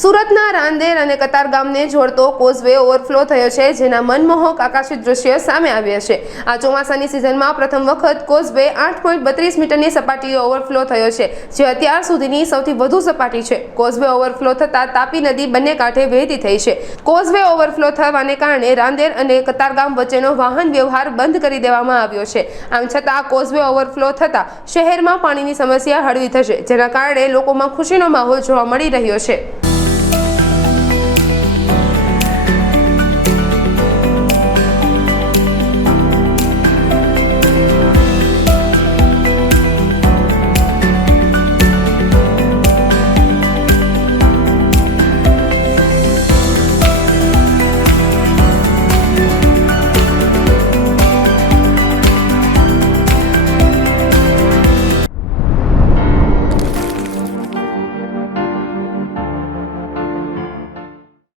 સુરતના રાંદેર અને કતારગામને જોડતો કોઝવે ઓવરફ્લો થયો છે, જેના મનમોહક આકાશી દ્રશ્ય સામે આવ્યા છે। આ ચોમાસાની સિઝનમાં પ્રથમ વખત કોઝવે 8.32 મીટરની સપાટીએ ઓવરફ્લો થયો છે, જે અત્યાર સુધીની સૌથી વધુ સપાટી છે। કોઝવે ઓવરફ્લો થતાં તાપી નદી બંને કાંઠે વહેતી થઈ છે। કોઝવે ઓવરફ્લો થવાને કારણે રાંદેર અને કતારગામ વચ્ચેનો વાહન વ્યવહાર બંધ કરી દેવામાં આવ્યો છે। આમ છતાં કોઝવે ઓવરફ્લો થતાં શહેરમાં પાણીની સમસ્યા હળવી થશે, જેના કારણે લોકોમાં ખુશીનો માહોલ જોવા મળી રહ્યો છે।